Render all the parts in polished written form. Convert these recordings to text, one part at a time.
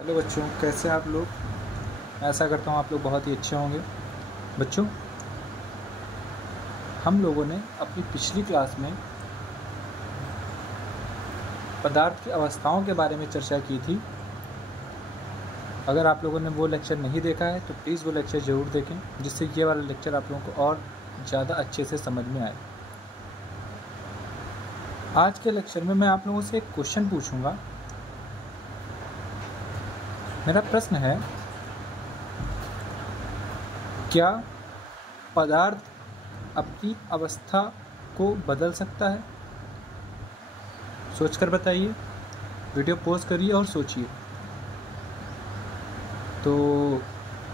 Hello बच्चों, कैसे हैं आप लोग। मैं आशा करता हूँ आप लोग बहुत ही अच्छे होंगे। बच्चों, हम लोगों ने अपनी पिछली क्लास में पदार्थ की अवस्थाओं के बारे में चर्चा की थी। अगर आप लोगों ने वो लेक्चर नहीं देखा है तो प्लीज़ वो लेक्चर ज़रूर देखें, जिससे ये वाला लेक्चर आप लोगों को और ज़्यादा अच्छे से समझ में आए। आज के लेक्चर में मैं आप लोगों से एक क्वेश्चन पूछूंगा। मेरा प्रश्न है, क्या पदार्थ अपनी अवस्था को बदल सकता है? सोचकर बताइए। वीडियो पॉज करिए और सोचिए। तो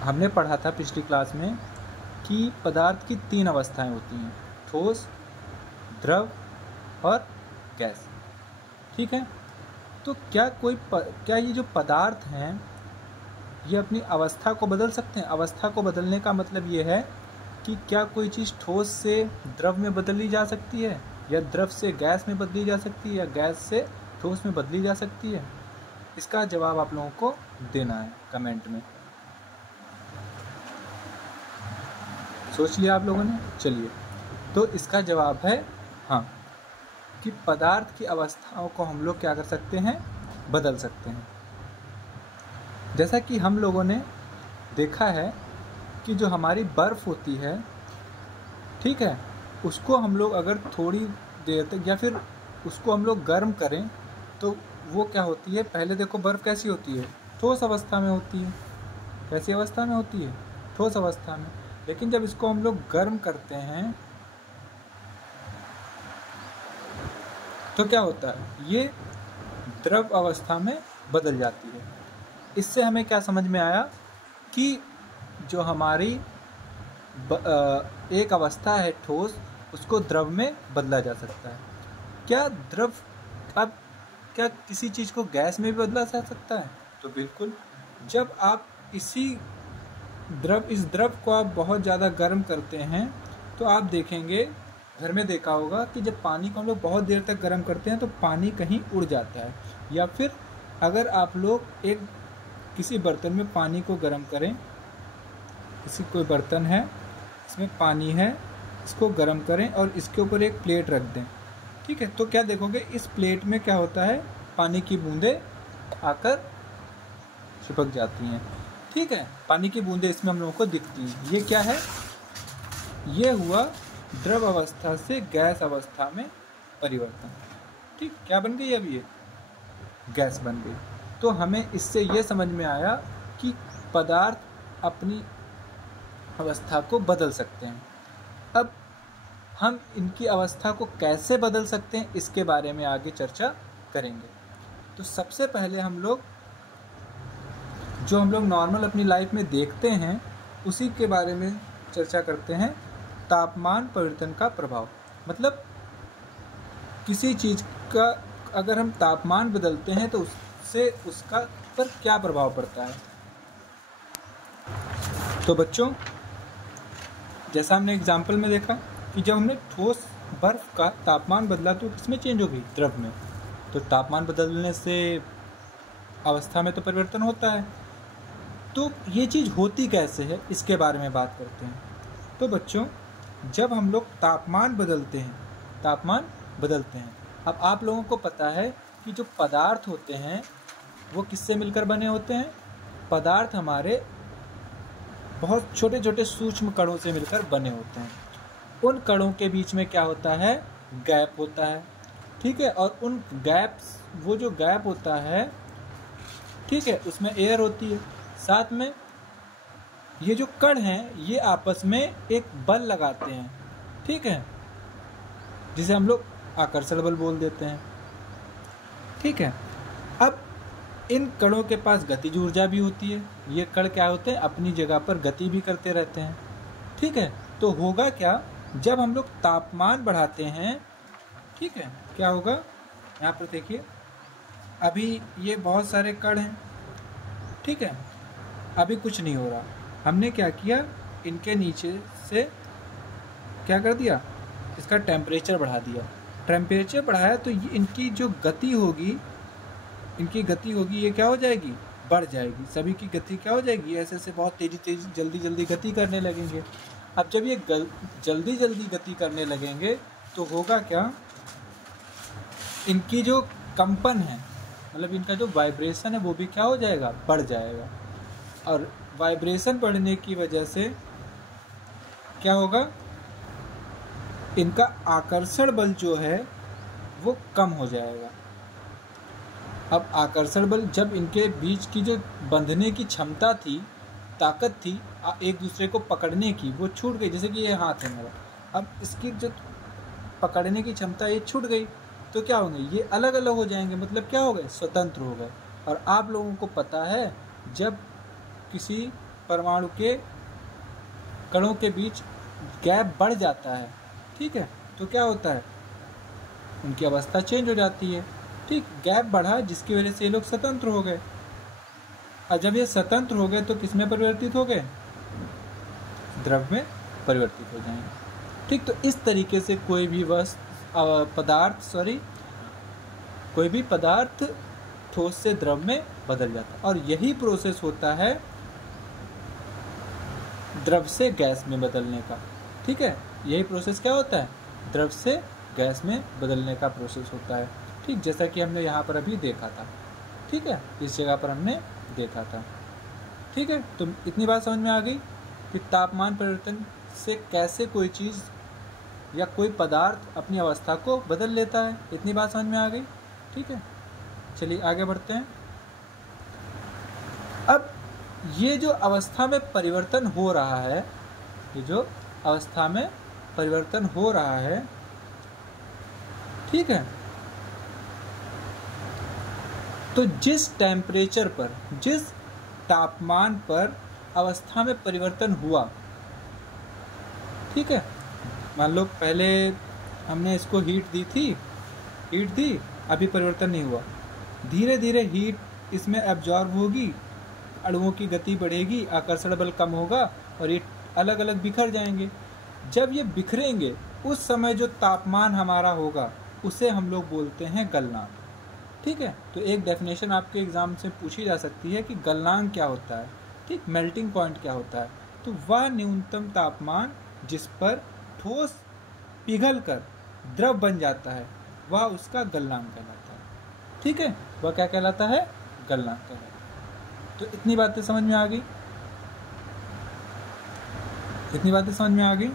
हमने पढ़ा था पिछली क्लास में कि पदार्थ की 3 अवस्थाएं होती हैं, ठोस, द्रव और गैस। ठीक है। तो क्या ये जो पदार्थ हैं ये अपनी अवस्था को बदल सकते हैं? अवस्था को बदलने का मतलब ये है कि क्या कोई चीज़ ठोस से द्रव में बदली जा सकती है, या द्रव से गैस में बदली जा सकती है, या गैस से ठोस में बदली जा सकती है? इसका जवाब आप लोगों को देना है कमेंट में। सोच लिया आप लोगों ने? चलिए, तो इसका जवाब है हाँ, कि पदार्थ की अवस्थाओं को हम लोग क्या कर सकते हैं? बदल सकते हैं। जैसा कि हम लोगों ने देखा है कि जो हमारी बर्फ़ होती है, ठीक है, उसको हम लोग अगर थोड़ी देर तक या फिर उसको हम लोग गर्म करें तो वो क्या होती है? पहले देखो, बर्फ़ कैसी होती है? ठोस अवस्था में होती है। कैसी अवस्था में होती है? ठोस अवस्था में। लेकिन जब इसको हम लोग गर्म करते हैं तो क्या होता है? ये द्रव अवस्था में बदल जाती है। इससे हमें क्या समझ में आया कि जो हमारी एक अवस्था है ठोस, उसको द्रव में बदला जा सकता है। क्या किसी चीज़ को गैस में भी बदला जा सकता है? तो बिल्कुल। जब आप इस द्रव को आप बहुत ज़्यादा गर्म करते हैं तो आप देखेंगे, घर में देखा होगा कि जब पानी को हम लोग बहुत देर तक गर्म करते हैं तो पानी कहीं उड़ जाता है। या फिर अगर आप लोग किसी बर्तन में पानी को गर्म करें, कोई बर्तन है, इसमें पानी है, इसको गर्म करें और इसके ऊपर एक प्लेट रख दें, ठीक है, तो क्या देखोगे? इस प्लेट में क्या होता है? पानी की बूंदें आकर चिपक जाती हैं। ठीक है, पानी की बूंदें इसमें हम लोगों को दिखती हैं। ये क्या है? ये हुआ द्रव अवस्था से गैस अवस्था में परिवर्तन। ठीक, क्या बन गई? अब ये गैस बन गई। तो हमें इससे ये समझ में आया कि पदार्थ अपनी अवस्था को बदल सकते हैं। अब हम इनकी अवस्था को कैसे बदल सकते हैं, इसके बारे में आगे चर्चा करेंगे। तो सबसे पहले हम लोग नॉर्मल अपनी लाइफ में देखते हैं उसी के बारे में चर्चा करते हैं। तापमान परिवर्तन का प्रभाव, मतलब किसी चीज़ का अगर हम तापमान बदलते हैं तो उससे उसका पर क्या प्रभाव पड़ता है। तो बच्चों, जैसा हमने एग्जाम्पल में देखा कि जब हमने ठोस बर्फ का तापमान बदला तो किसमें चेंज हो गई? द्रव में। तो तापमान बदलने से अवस्था में तो परिवर्तन होता है। तो ये चीज़ होती कैसे है, इसके बारे में बात करते हैं। तो बच्चों, जब हम लोग तापमान बदलते हैं, अब आप लोगों को पता है कि जो पदार्थ होते हैं वो किससे मिलकर बने होते हैं? पदार्थ हमारे बहुत छोटे छोटे सूक्ष्म कणों से मिलकर बने होते हैं। उन कणों के बीच में क्या होता है? गैप होता है, ठीक है, और वो जो गैप होता है, ठीक है, उसमें एयर होती है। साथ में ये जो कण हैं ये आपस में एक बल लगाते हैं, ठीक है, जिसे हम लोग आकर्षण बल बोल देते हैं, ठीक है। अब इन कणों के पास गतिज ऊर्जा भी होती है। ये कण क्या होते हैं? अपनी जगह पर गति भी करते रहते हैं, ठीक है। तो होगा क्या, जब हम लोग तापमान बढ़ाते हैं, ठीक है, क्या होगा? यहाँ पर देखिए, अभी ये बहुत सारे कण हैं, ठीक है, अभी कुछ नहीं हो रहा। हमने क्या किया? इनके नीचे से क्या कर दिया? इसका टेम्परेचर बढ़ा दिया। टेम्परेचर बढ़ाया तो इनकी जो गति होगी, ये क्या हो जाएगी? बढ़ जाएगी, सभी की गति क्या हो जाएगी, ऐसे ऐसे बहुत तेज़ी जल्दी जल्दी गति करने लगेंगे। अब जब ये जल्दी जल्दी गति करने लगेंगे तो होगा क्या, इनकी जो कंपन है, मतलब इनका जो वाइब्रेशन है वो भी क्या हो जाएगा, बढ़ जाएगा। और वाइब्रेशन बढ़ने की वजह से क्या होगा, इनका आकर्षण बल जो है वो कम हो जाएगा। अब आकर्षण बल, जब इनके बीच की जो बंधने की क्षमता थी, ताकत थी एक दूसरे को पकड़ने की, वो छूट गई। जैसे कि ये हाथ है मेरा, अब इसकी जो पकड़ने की क्षमता ये छूट गई, तो क्या होंगे, ये अलग अलग हो जाएंगे, मतलब क्या हो गए, स्वतंत्र हो गए। और आप लोगों को पता है, जब किसी परमाणु के कणों के बीच गैप बढ़ जाता है, ठीक है, तो क्या होता है, उनकी अवस्था चेंज हो जाती है। ठीक, गैप बढ़ा जिसकी वजह से ये लोग स्वतंत्र हो गए। और जब ये स्वतंत्र हो गए तो किस में परिवर्तित हो गए, द्रव में परिवर्तित हो जाएंगे। ठीक, तो इस तरीके से कोई भी पदार्थ ठोस से द्रव में बदल जाता है। और यही प्रोसेस होता है द्रव से गैस में बदलने का। ठीक है, यही प्रोसेस क्या होता है, द्रव से गैस में बदलने का प्रोसेस होता है। ठीक, जैसा कि हमने यहाँ पर अभी देखा था। ठीक है, इस जगह पर हमने देखा था। ठीक है, तो इतनी बात समझ में आ गई कि तापमान परिवर्तन से कैसे कोई चीज़ या कोई पदार्थ अपनी अवस्था को बदल लेता है। इतनी बात समझ में आ गई। ठीक है, चलिए आगे बढ़ते हैं। अब ये जो अवस्था में परिवर्तन हो रहा है, ये जो अवस्था में परिवर्तन हो रहा है, ठीक है, तो जिस टेम्परेचर पर, जिस तापमान पर अवस्था में परिवर्तन हुआ, ठीक है, मान लो पहले हमने इसको हीट दी, अभी परिवर्तन नहीं हुआ, धीरे धीरे हीट इसमें एब्जॉर्ब होगी, अणुओं की गति बढ़ेगी, आकर्षण बल कम होगा और ये अलग अलग बिखर जाएंगे। जब ये बिखरेंगे उस समय जो तापमान हमारा होगा उसे हम लोग बोलते हैं गलनांक। ठीक है, तो एक डेफिनेशन आपके एग्जाम से पूछी जा सकती है कि गलनांक क्या होता है। ठीक, मेल्टिंग पॉइंट क्या होता है, तो वह न्यूनतम तापमान जिस पर ठोस पिघल कर द्रव बन जाता है वह उसका गलनांक कहलाता है। ठीक है, वह क्या कहलाता है, गलनांक कहलाता है। तो इतनी बातें समझ में आ गई, इतनी बातें समझ में आ गई।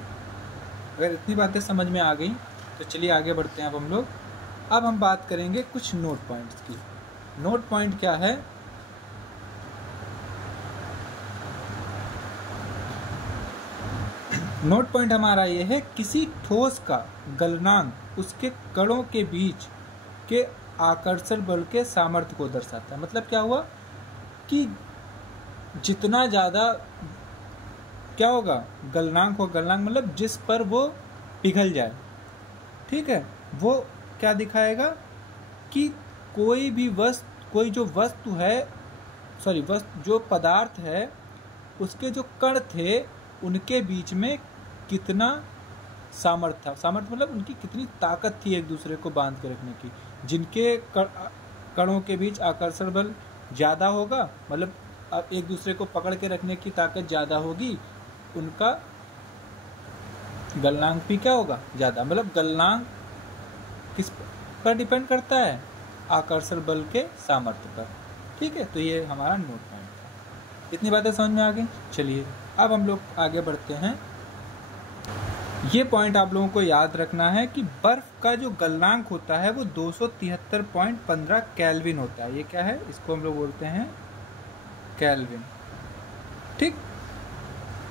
अगर इतनी बातें समझ में आ गई तो चलिए आगे बढ़ते हैं। अब हम लोग, अब हम बात करेंगे कुछ नोट पॉइंट्स की। नोट पॉइंट क्या है, नोट पॉइंट हमारा ये है, किसी ठोस का गलनांक उसके कणों के बीच के आकर्षण बल के सामर्थ्य को दर्शाता है। मतलब क्या हुआ कि जितना ज़्यादा क्या होगा, गलनांक हो, गलनांक मतलब जिस पर वो पिघल जाए। ठीक है, वो क्या दिखाएगा कि कोई भी जो पदार्थ है उसके जो कण थे उनके बीच में कितना सामर्थ्य था। सामर्थ्य मतलब उनकी कितनी ताकत थी एक दूसरे को बांध के रखने की। जिनके कणों के बीच आकर्षण बल ज़्यादा होगा, मतलब एक दूसरे को पकड़ के रखने की ताकत ज़्यादा होगी, उनका गलनांक भी क्या होगा, ज़्यादा। मतलब गलनांक किस पर डिपेंड करता है, आकर्षण बल के सामर्थ्य पर। ठीक है, तो ये हमारा नोट पॉइंट है। इतनी बातें समझ में आ गई। चलिए अब हम लोग आगे बढ़ते हैं। ये पॉइंट आप लोगों को याद रखना है कि बर्फ का जो गलनांक होता है वो 273.15 केल्विन होता है। ये क्या है, इसको हम लोग बोलते हैं केल्विन। ठीक,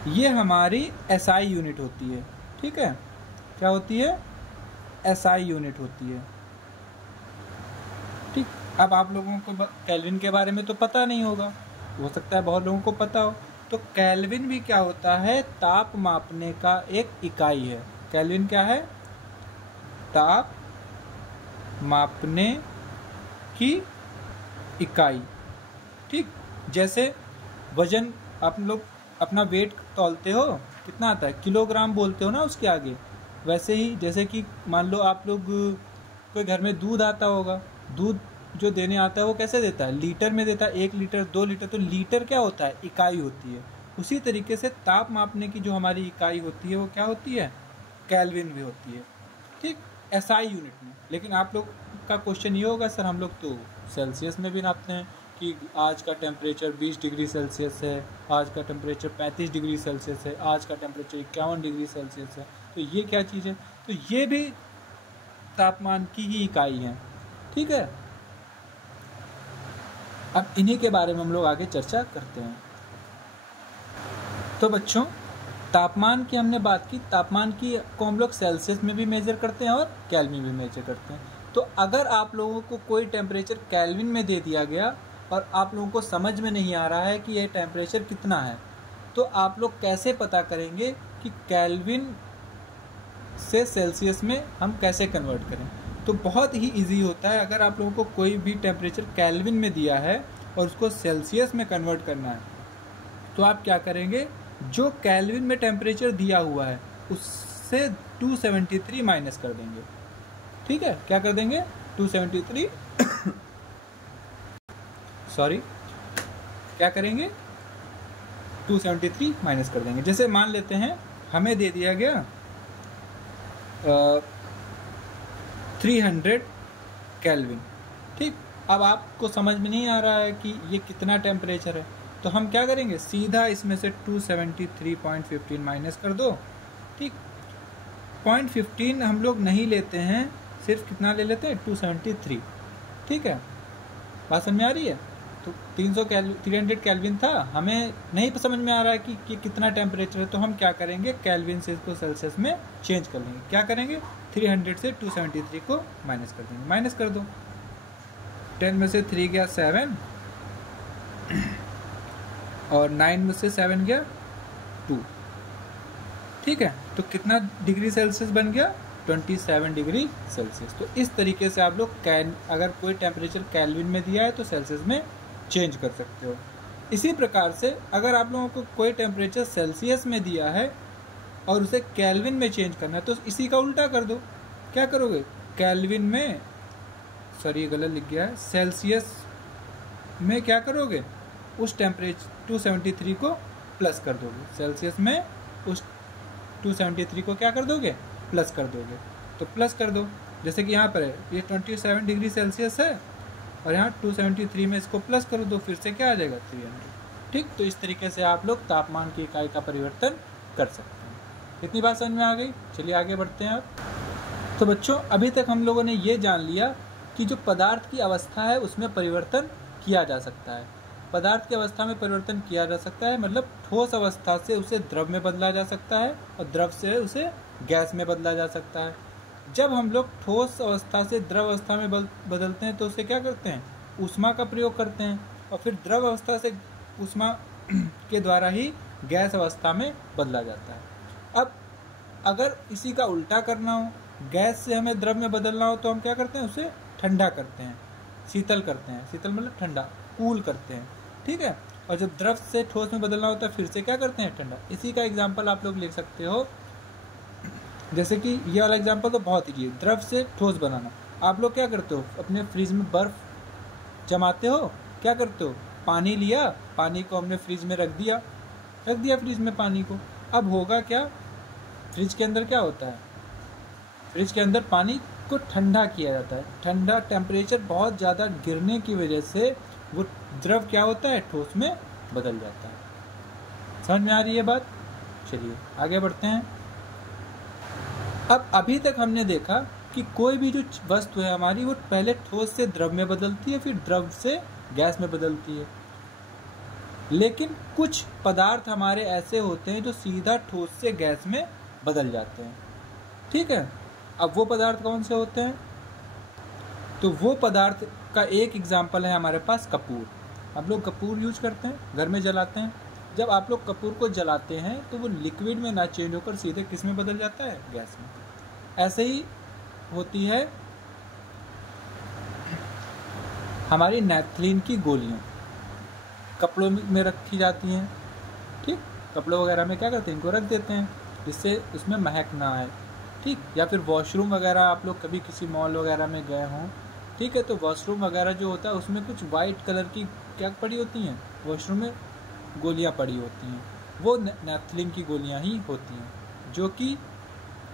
ये हमारी SI यूनिट होती है। ठीक है, क्या होती है, SI यूनिट होती है। ठीक, अब आप लोगों को केल्विन के बारे में तो पता नहीं होगा, हो सकता है बहुत लोगों को पता हो। तो केल्विन भी क्या होता है, ताप मापने का एक इकाई है। केल्विन क्या है, ताप मापने की इकाई। ठीक, जैसे वजन, आप लोग अपना वेट तौलते हो, कितना आता है, किलोग्राम बोलते हो ना उसके आगे। वैसे ही जैसे कि मान लो आप लोग कोई घर में दूध आता होगा, दूध जो देने आता है वो कैसे देता है, लीटर में देता है, 1 लीटर 2 लीटर। तो लीटर क्या होता है, इकाई होती है। उसी तरीके से ताप मापने की जो हमारी इकाई होती है वो क्या होती है, केल्विन भी होती है, ठीक, एसआई यूनिट में। लेकिन आप लोग का क्वेश्चन ये होगा, सर हम लोग तो सेल्सियस में भी नापते हैं कि आज का टेम्परेचर 20 डिग्री सेल्सियस है, आज का टेम्परेचर 35 डिग्री सेल्सियस है, आज का टेम्परेचर 51 डिग्री सेल्सियस है। तो ये क्या चीज़ है, तो ये भी तापमान की ही इकाई है, ठीक है। अब इन्हीं के बारे में हम लोग आगे चर्चा करते हैं। तो बच्चों, तापमान की हमने बात की, तापमान की को हम लोग सेल्सियस में भी मेजर करते हैं और केल्विन में मेजर करते हैं। तो अगर आप लोगों को कोई टेम्परेचर केल्विन में दे दिया गया और आप लोगों को समझ में नहीं आ रहा है कि ये टेम्परेचर कितना है, तो आप लोग कैसे पता करेंगे कि केल्विन से सेल्सियस में हम कैसे कन्वर्ट करें। तो बहुत ही इजी होता है। अगर आप लोगों को कोई भी टेम्परेचर केल्विन में दिया है और उसको सेल्सियस में कन्वर्ट करना है, तो आप क्या करेंगे, जो केल्विन में टेम्परेचर दिया हुआ है उससे 273 माइनस कर देंगे, ठीक है। क्या कर देंगे, 273 सॉरी क्या करेंगे, 273 माइनस कर देंगे। जैसे मान लेते हैं हमें दे दिया गया 300 केल्विन, ठीक। अब आपको समझ में नहीं आ रहा है कि ये कितना टेम्परेचर है, तो हम क्या करेंगे, सीधा इसमें से 273.15 माइनस कर दो, ठीक। 0.15 हम लोग नहीं लेते हैं, सिर्फ कितना ले लेते हैं, 273, ठीक है। बात समझ में आ रही है। तो 300 केल्विन था, हमें नहीं समझ में आ रहा है कि कितना टेम्परेचर है, तो हम क्या करेंगे, केल्विन से इसको सेल्सियस में चेंज कर लेंगे। क्या करेंगे, 300 से 273 को माइनस कर देंगे। माइनस कर दो, 10 में से 3 गया 7 और 9 में से 7 गया 2, ठीक है। तो कितना डिग्री सेल्सियस बन गया, 27 डिग्री सेल्सियस। तो इस तरीके से आप लोग अगर कोई टेम्परेचर केल्विन में दिया है तो सेल्सियस में चेंज कर सकते हो। इसी प्रकार से अगर आप लोगों को कोई टेम्परेचर सेल्सियस में दिया है और उसे केल्विन में चेंज करना है, तो इसी का उल्टा कर दो। क्या करोगे, केल्विन में, सॉरी गलत लिख गया है, सेल्सियस में क्या करोगे, उस टेम्परेचर 273 को प्लस कर दोगे। सेल्सियस में उस 273 को क्या कर दोगे, प्लस कर दोगे। तो प्लस कर दो, जैसे कि यहाँ पर है ये 27 डिग्री सेल्सियस है और यहाँ 273 में इसको प्लस कर दो, फिर से क्या आ जाएगा, 300, ठीक। तो इस तरीके से आप लोग तापमान की इकाई का परिवर्तन कर सकते हैं। इतनी बात समझ में आ गई। चलिए आगे बढ़ते हैं आप। तो बच्चों, अभी तक हम लोगों ने ये जान लिया कि जो पदार्थ की अवस्था है उसमें परिवर्तन किया जा सकता है। पदार्थ की अवस्था में परिवर्तन किया जा सकता है, मतलब ठोस अवस्था से उसे द्रव में बदला जा सकता है और द्रव से उसे गैस में बदला जा सकता है। जब हम लोग ठोस अवस्था से द्रव अवस्था में बदलते हैं तो उसे क्या करते हैं, ऊष्मा का प्रयोग करते हैं, और फिर द्रव अवस्था से ऊष्मा के द्वारा ही गैस अवस्था में बदला जाता है। अब अगर इसी का उल्टा करना हो, गैस से हमें द्रव में बदलना हो, तो हम क्या करते हैं, उसे ठंडा करते हैं, शीतल करते हैं। शीतल मतलब ठंडा, कूल करते हैं, ठीक है। और जब द्रव से ठोस में बदलना होता है फिर से क्या करते हैं, ठंडा। इसी का एग्जाम्पल आप लोग ले सकते हो, जैसे कि ये वाला एग्जाम्पल तो बहुत ईजी है, द्रव से ठोस बनाना। आप लोग क्या करते हो, अपने फ्रिज में बर्फ़ जमाते हो, क्या करते हो, पानी लिया, पानी को हमने फ्रिज में रख दिया फ्रिज में पानी को। अब होगा क्या, फ्रिज के अंदर क्या होता है, फ्रिज के अंदर पानी को ठंडा किया जाता है। ठंडा टेम्परेचर बहुत ज़्यादा गिरने की वजह से वो द्रव क्या होता है, ठोस में बदल जाता है। समझ में आ रही है बात। चलिए आगे बढ़ते हैं। अब अभी तक हमने देखा कि कोई भी जो वस्तु है हमारी, वो पहले ठोस से द्रव में बदलती है, फिर द्रव से गैस में बदलती है। लेकिन कुछ पदार्थ हमारे ऐसे होते हैं जो सीधा ठोस से गैस में बदल जाते हैं, ठीक है। अब वो पदार्थ कौन से होते हैं, तो वो पदार्थ का एक एग्जाम्पल है हमारे पास कपूर। आप लोग कपूर यूज करते हैं, घर में जलाते हैं। जब आप लोग कपूर को जलाते हैं तो वो लिक्विड में ना चेंज होकर सीधे किस में बदल जाता है, गैस में। ऐसे ही होती है हमारी नैपथलीन की गोलियां, कपड़ों में रखी जाती हैं, ठीक। कपड़ों वगैरह में क्या करते हैं, इनको रख देते हैं जिससे उसमें महक ना आए, ठीक। या फिर वॉशरूम वगैरह, आप लोग कभी किसी मॉल वगैरह में गए हों ठीक है। तो वॉशरूम वगैरह जो होता है उसमें कुछ वाइट कलर की क्या पड़ी होती हैं, वॉशरूम में गोलियां पड़ी होती हैं, वो नैप्थलीन की गोलियां ही होती हैं, जो कि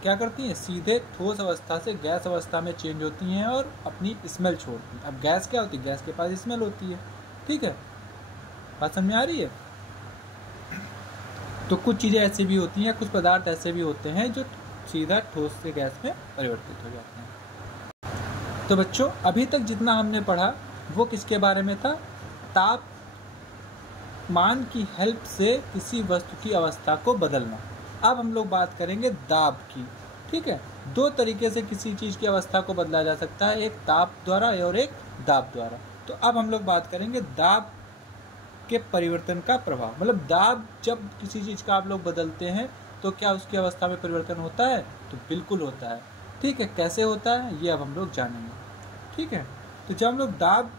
क्या करती हैं, सीधे ठोस अवस्था से गैस अवस्था में चेंज होती हैं और अपनी स्मेल छोड़ती हैं। अब गैस क्या होती है, गैस के पास स्मेल होती है, ठीक है, बात समझ में आ रही है। तो कुछ चीज़ें ऐसी भी होती हैं, कुछ पदार्थ ऐसे भी होते हैं जो सीधा ठोस से गैस में परिवर्तित हो जाते हैं। तो बच्चों अभी तक जितना हमने पढ़ा वो किसके बारे में था, तापमान की हेल्प से किसी वस्तु की अवस्था को बदलना। अब हम लोग बात करेंगे दाब की, ठीक है। दो तरीके से किसी चीज़ की अवस्था को बदला जा सकता है, एक ताप द्वारा और एक दाब द्वारा। तो अब हम लोग बात करेंगे दाब के परिवर्तन का प्रभाव, मतलब दाब जब किसी चीज़ का आप लोग बदलते हैं तो क्या उसकी अवस्था में परिवर्तन होता है, तो बिल्कुल होता है, ठीक है। कैसे होता है ये अब हम लोग जानेंगे, ठीक है। तो जब हम लोग दाब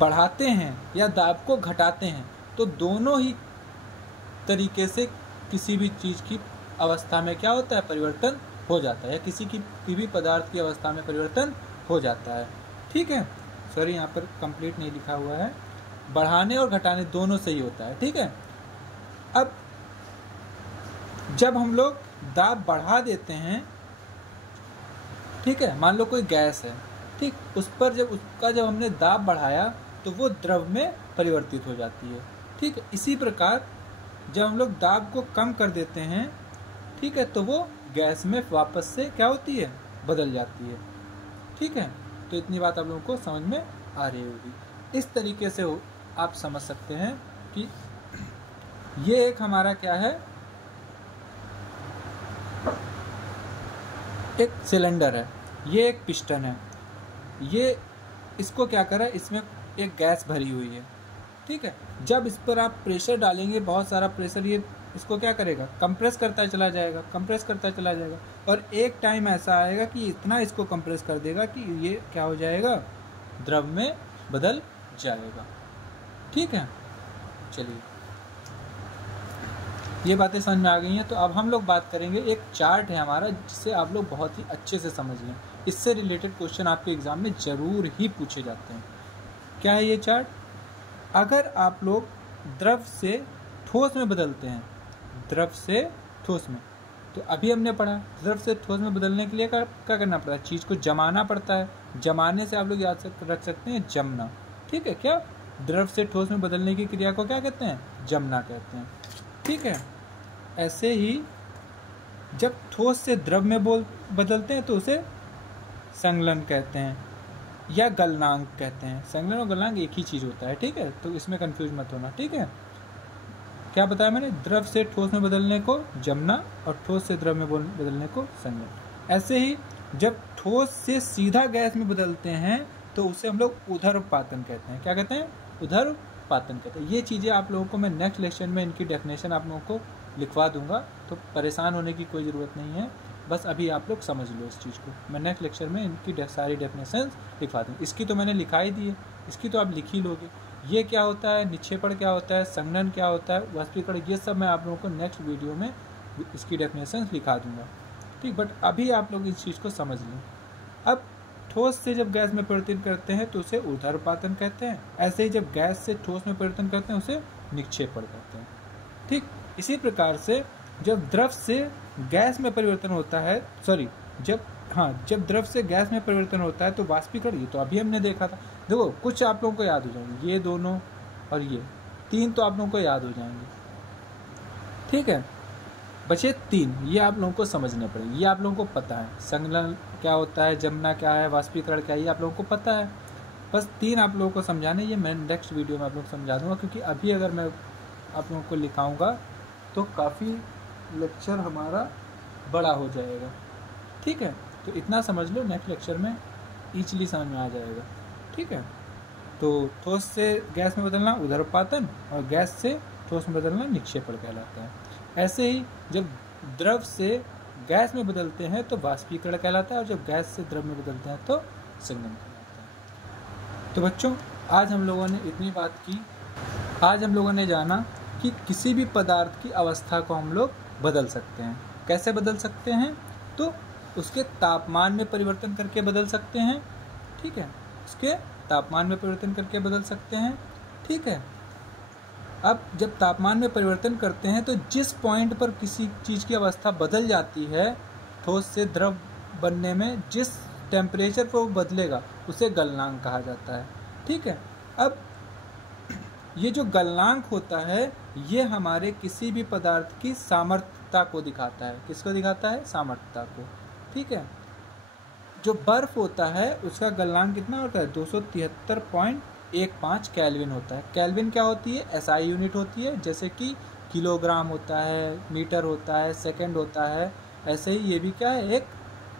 बढ़ाते हैं या दाब को घटाते हैं तो दोनों ही तरीके से किसी भी चीज़ की अवस्था में क्या होता है, परिवर्तन हो जाता है, या किसी भी पदार्थ की अवस्था में परिवर्तन हो जाता है, ठीक है। सॉरी यहाँ पर कंप्लीट नहीं लिखा हुआ है, बढ़ाने और घटाने दोनों से ही होता है, ठीक है। अब जब हम लोग दाब बढ़ा देते हैं, ठीक है, मान लो कोई गैस है, ठीक, उस पर जब हमने दाब बढ़ाया तो वो द्रव में परिवर्तित हो जाती है, ठीक है। इसी प्रकार जब हम लोग दाब को कम कर देते हैं, ठीक है, तो वो गैस में वापस से क्या होती है, बदल जाती है, ठीक है। तो इतनी बात आप लोगों को समझ में आ रही होगी। इस तरीके से आप समझ सकते हैं कि ये एक हमारा क्या है, एक सिलेंडर है, ये एक पिस्टन है, ये इसको क्या करा, इसमें एक गैस भरी हुई है, ठीक है। जब इस पर आप प्रेशर डालेंगे, बहुत सारा प्रेशर, ये इसको क्या करेगा, कंप्रेस करता चला जाएगा, कंप्रेस करता चला जाएगा, और एक टाइम ऐसा आएगा कि इतना इसको कंप्रेस कर देगा कि ये क्या हो जाएगा, द्रव में बदल जाएगा, ठीक है। चलिए ये बातें समझ में आ गई हैं। तो अब हम लोग बात करेंगे, एक चार्ट है हमारा जिससे आप लोग बहुत ही अच्छे से समझ लें, इससे रिलेटेड क्वेश्चन आपके एग्जाम में ज़रूर ही पूछे जाते हैं। क्या है ये चार्ट, अगर आप लोग द्रव से ठोस में बदलते हैं, द्रव से ठोस में, तो अभी हमने पढ़ा द्रव से ठोस में बदलने के लिए क्या करना पड़ता है, चीज़ को जमाना पड़ता है, जमाने से आप लोग याद रख सकते हैं जमना, ठीक है। क्या, द्रव से ठोस में बदलने की क्रिया को क्या कहते हैं, जमना कहते हैं, ठीक है। ऐसे ही जब ठोस से द्रव में बदलते हैं तो उसे संगलन कहते हैं या गलनांक कहते हैं। संगलन और गलनांक एक ही चीज़ होता है, ठीक है, तो इसमें कंफ्यूज मत होना, ठीक है। क्या बताया मैंने, द्रव से ठोस में बदलने को जमना और ठोस से द्रव में बदलने को संगलन। ऐसे ही जब ठोस से सीधा गैस में बदलते हैं तो उसे हम लोग ऊर्ध्वपातन कहते हैं। क्या कहते हैं, ऊर्ध्वपातन कहते हैं। ये चीज़ें आप लोगों को मैं नेक्स्ट लेक्चर में इनकी डेफिनेशन आप लोगों को लिखवा दूंगा, तो परेशान होने की कोई ज़रूरत नहीं है, बस अभी आप लोग समझ लो इस चीज़ को। मैं नेक्स्ट लेक्चर में इनकी सारी डेफिनेशन लिखवा दूँगा। इसकी तो मैंने लिखा ही दी है, इसकी तो आप लिख ही लोगे। ये क्या होता है, निक्षेपण क्या होता है, संघनन क्या होता है, वाष्पीकरण, ये सब मैं आप लोगों को नेक्स्ट वीडियो में इसकी डेफिनेशन लिखा दूंगा, ठीक। बट अभी आप लोग इस चीज़ को समझ लें। अब ठोस से जब गैस में परिवर्तन करते हैं तो उसे ऊर्ध्वपातन कहते हैं, ऐसे ही जब गैस से ठोस में परिवर्तन करते हैं उसे निक्षेपण कहते हैं, ठीक। इसी प्रकार से जब द्रव से गैस में परिवर्तन होता है, जब द्रव से गैस में परिवर्तन होता है तो वाष्पीकरण, ये तो अभी हमने देखा था। देखो कुछ आप लोगों को याद हो जाएंगे, ये दोनों और ये तीन तो आप लोगों को याद हो जाएंगे, ठीक है। बचे तीन, ये आप लोगों को समझने पड़ेंगे, ये आप लोगों को पता है, संगलन क्या होता है, जमना क्या है, वाष्पीकरण क्या है, ये आप लोगों को पता है। बस तीन आप लोगों को समझाने, ये मैं नेक्स्ट वीडियो में आप लोगों को समझा दूंगा, क्योंकि अभी अगर मैं आप लोगों को लिखाऊंगा तो काफ़ी लेक्चर हमारा बड़ा हो जाएगा, ठीक है। तो इतना समझ लो, नेक्स्ट लेक्चर में ईजिली समझ में आ जाएगा, ठीक है। तो ठोस से गैस में बदलना ऊर्ध्वपातन और गैस से ठोस में बदलना निक्षेपण कहलाता है। ऐसे ही जब द्रव से गैस में बदलते हैं तो वाष्पीकरण कहलाता है, और जब गैस से द्रव में बदलते हैं तो संघनन कहलाता है। तो बच्चों आज हम लोगों ने इतनी बात की, आज हम लोगों ने जाना कि किसी भी पदार्थ की अवस्था को हम लोग बदल सकते हैं। कैसे बदल सकते हैं, तो उसके तापमान में परिवर्तन करके बदल सकते हैं, ठीक है, उसके तापमान में परिवर्तन करके बदल सकते हैं, ठीक है। अब जब तापमान में परिवर्तन करते हैं तो जिस पॉइंट पर किसी चीज़ की अवस्था बदल जाती है, ठोस से द्रव बनने में जिस टेम्परेचर पर वो बदलेगा उसे गलनांक कहा जाता है, ठीक है। अब ये जो गलनांक होता है ये हमारे किसी भी पदार्थ की सामर्थ्यता को दिखाता है। किसको दिखाता है? सामर्थ्यता को, ठीक है। जो बर्फ़ होता है उसका गलनांक कितना होता है? 273.15 केल्विन होता है। केल्विन क्या होती है? एसआई यूनिट होती है, जैसे कि किलोग्राम होता है, मीटर होता है, सेकंड होता है, ऐसे ही ये भी क्या है? एक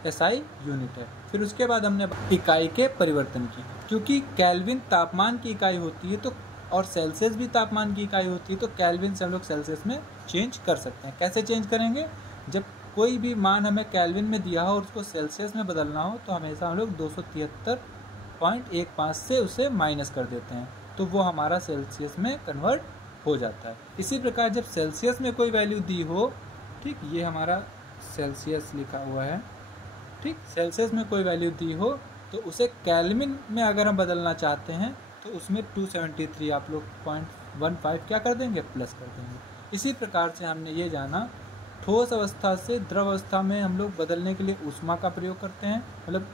एसआई यूनिट है। फिर उसके बाद हमने इकाई के परिवर्तन की, क्योंकि केल्विन तापमान की इकाई होती है तो और सेल्सियस भी तापमान की इकाई होती है, तो केल्विन से हम लोग सेल्सियस में चेंज कर सकते हैं। कैसे चेंज करेंगे? जब कोई भी मान हमें केल्विन में दिया हो और उसको सेल्सियस में बदलना हो तो हमेशा हम लोग 273.15 से उसे माइनस कर देते हैं, तो वो हमारा सेल्सियस में कन्वर्ट हो जाता है। इसी प्रकार जब सेल्सियस में कोई वैल्यू दी हो, ठीक, ये हमारा सेल्सियस लिखा हुआ है, ठीक, सेल्सियस में कोई वैल्यू दी हो तो उसे केल्विन में अगर हम बदलना चाहते हैं तो उसमें 273 आप लोग 0.15 क्या कर देंगे? प्लस कर देंगे। इसी प्रकार से हमने ये जाना ठोस अवस्था से द्रव अवस्था में हम लोग बदलने के लिए ऊष्मा का प्रयोग करते हैं, मतलब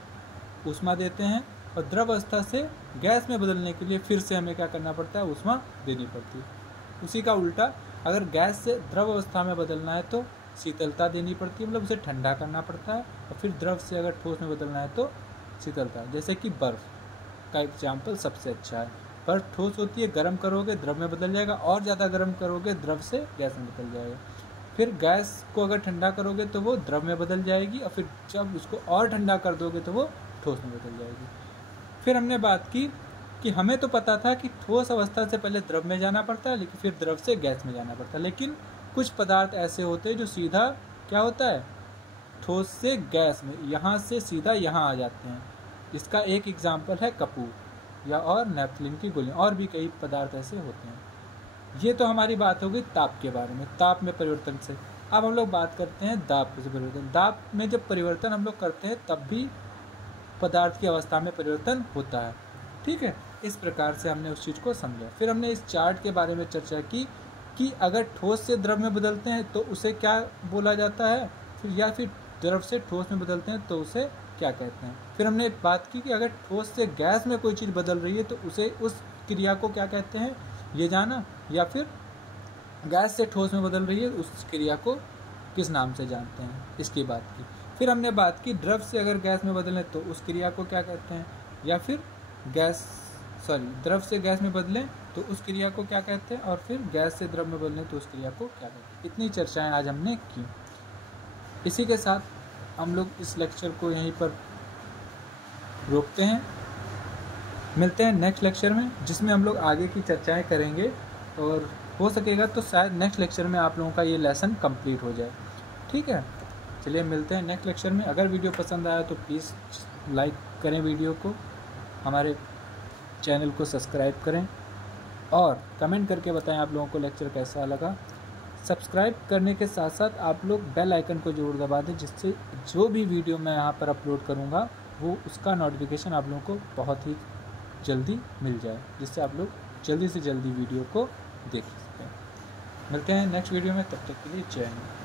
ऊष्मा देते हैं, और द्रव अवस्था से गैस में बदलने के लिए फिर से हमें क्या करना पड़ता है? ऊष्मा देनी पड़ती है। उसी का उल्टा, अगर गैस से द्रव अवस्था में बदलना है तो शीतलता देनी पड़ती है, मतलब उसे ठंडा करना पड़ता है, और फिर द्रव से अगर ठोस में बदलना है तो शीतलता। जैसे कि बर्फ़ का एग्जाम्पल सबसे अच्छा है। बर्फ़ ठोस होती है, गर्म करोगे द्रव में बदल जाएगा, और ज़्यादा गर्म करोगे द्रव से गैस में बदल जाएगा। फिर गैस को अगर ठंडा करोगे तो वो द्रव में बदल जाएगी, और फिर जब उसको और ठंडा कर दोगे तो वो ठोस में बदल जाएगी। फिर हमने बात की कि हमें तो पता था कि ठोस अवस्था से पहले द्रव में जाना पड़ता है, लेकिन फिर द्रव से गैस में जाना पड़ता है, लेकिन कुछ पदार्थ ऐसे होते हैं जो सीधा क्या होता है? ठोस से गैस में, यहाँ से सीधा यहाँ आ जाते हैं। इसका एक एग्जाम्पल है कपूर या और नेपथलीन की गोलियाँ, और भी कई पदार्थ ऐसे होते हैं। ये तो हमारी बात हो गई ताप के बारे में, ताप में परिवर्तन से। अब हम लोग बात करते हैं दाब से परिवर्तन। दाब में जब परिवर्तन हम लोग करते हैं तब भी पदार्थ की अवस्था में परिवर्तन होता है, ठीक है। इस प्रकार से हमने उस चीज़ को समझा। फिर हमने इस चार्ट के बारे में चर्चा की कि अगर ठोस से द्रव में बदलते हैं तो उसे क्या बोला जाता है, फिर या फिर द्रव से ठोस में बदलते हैं तो उसे क्या कहते हैं। फिर हमने बात की कि अगर ठोस से गैस में कोई चीज़ बदल रही है तो उसे उस क्रिया को क्या कहते हैं, ये जाना। या फिर गैस से ठोस में बदल रही है उस क्रिया को किस नाम से जानते हैं, इसकी बात की। फिर हमने बात की द्रव से अगर गैस में बदलें तो उस क्रिया को क्या कहते हैं, या फिर द्रव से गैस में बदलें तो उस क्रिया को क्या कहते हैं, और फिर गैस से द्रव में बदलें तो उस क्रिया को क्या कहते हैं। इतनी चर्चाएं आज हमने की। इसी के साथ हम लोग इस लेक्चर को यहीं पर रोकते हैं। मिलते हैं नेक्स्ट लेक्चर में, जिसमें हम लोग आगे की चर्चाएं करेंगे, और हो सकेगा तो शायद नेक्स्ट लेक्चर में आप लोगों का ये लेसन कंप्लीट हो जाए, ठीक है। चलिए मिलते हैं नेक्स्ट लेक्चर में। अगर वीडियो पसंद आया तो प्लीज़ लाइक करें वीडियो को, हमारे चैनल को सब्सक्राइब करें, और कमेंट करके बताएं आप लोगों को लेक्चर कैसा लगा। सब्सक्राइब करने के साथ साथ आप लोग बेल आइकन को जरूर दबा दें, जिससे जो भी वीडियो मैं यहाँ पर अपलोड करूँगा वो उसका नोटिफिकेशन आप लोगों को बहुत ही जल्दी मिल जाए, जिससे आप लोग जल्दी से जल्दी वीडियो को देख सकें। मिलते हैं नेक्स्ट वीडियो में, तब तक के लिए जय हिंद।